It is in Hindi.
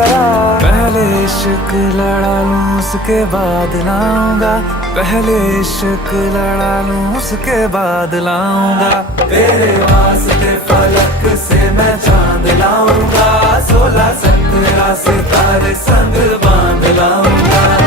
जरा। पहले इश्क लड़ा लूं उसके बाद लाऊंगा, पहले इश्क लड़ा लूं उसके बाद लाऊंगा। तेरे वास्ते फलक से मैं चांद लाऊंगा, 16 17 सितारे संग बांध लाऊंगा।